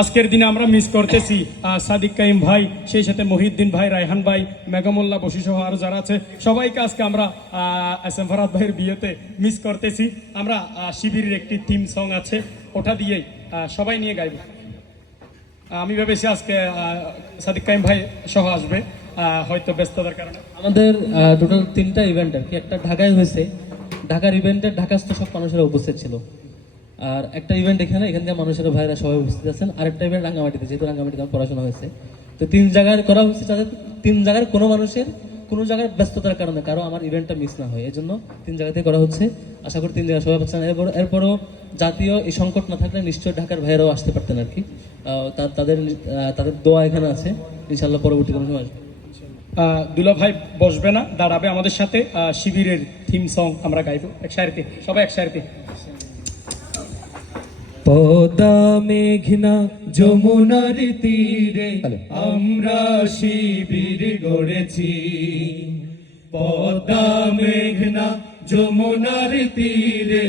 আজকের দিনে আমরা মিস করতেছি সাদিক কাইম ভাই, সেই সাথে মহিউদ্দিন ভাই, রায়হান ভাই, মেঘামোল্লা বসি সহ আরো যারা আছে সবাইকে আজকে আমরা এস এম ফরহাদ ভাইয়ের বিয়েতে মিস করতেছি। আমরা শিবিরের একটি থিম সং আছে, ওটা দিয়েই সবাই নিয়ে গাইব। আমি ভেবেছি আজকে সাদিক কাইম ভাই সহ আসবে, হয়তো ব্যস্ততার কারণে। আমাদের টোটাল 3টা ইভেন্ট আর কি, একটা ঢাকায় হয়েছে, ঢাকার ইভেন্টের ঢাকাস্থ সব মানুষেরা উপস্থিত ছিল, আর একটা ইভেন্ট এখানকার মানুষেরা ভাইরা সবাই উপস্থিত আছেন, আর একটা ইভেন্ট রাঙ্গামাটিতে, যেহেতু রাঙ্গামাটিতে আমার পড়াশোনা হয়েছে, তো 3 জায়গায় করা হচ্ছে, যাদের 3 জায়গার কোনো মানুষের কোনো জায়গায় ব্যস্ততার কারণে কারো আমার ইভেন্টটা মিস না হয়, এই জন্য 3 জায়গাতে করা হচ্ছে। আশা করি 3 জায়গায় সবাই পাচ্ছেন। এরপরও জাতীয় এই সংকট না থাকলে নিশ্চয়ই ঢাকার ভাইয়েরাও আসতে পারতেন আর কি। তাদের দোয়া এখানে আছে, ইনশাল্লাহ পরবর্তী কোনো সময় আসবে। দুলা ভাই বসবে না, দাঁড়াবে আমাদের সাথে। শিবিরের থিম সং আমরা গাইব এক সারিতে, সবাই এক সারিতে। পদ্মা মেঘনা যমুনার তীরে আমরা শিবির গড়েছি, পদ্মা মেঘনা যমুনার তীরে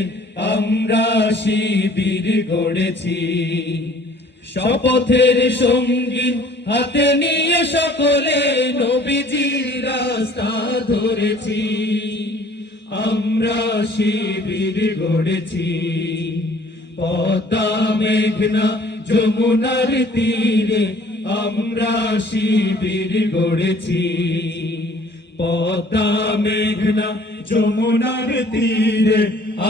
আমরা শিবির গড়েছি, শপথের সঙ্গী হাতে নিয়ে সকলে নবীজির রাস্তা ধরেছি, আমরা শিবির গড়েছি, পদ্মা মেঘনা যমুনার তীরে আমরা শিবির গড়েছি, পদ্মা মেঘনা যমুনার তীরে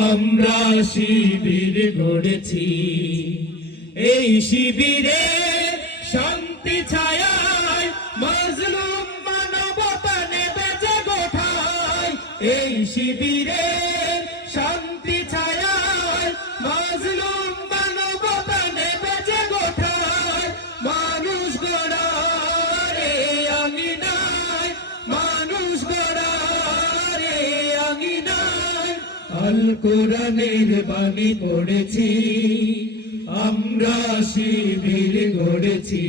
আমরা শিবির গড়েছি। এই শিবিরে শান্তি ছায়ায় মাজলুম মানবতা নেবে জেগে ওঠায়, এই শিবিরে শান্তি ছায়ায় মাজলুম মানবতা নেবে জেগে ওঠায়, মানুষ গড়ারে আঙিনায়, মানুষ গড়ারে আঙিনায় আল কোরআনের বাণী পড়েছি, আমরা শিবির গড়েছি।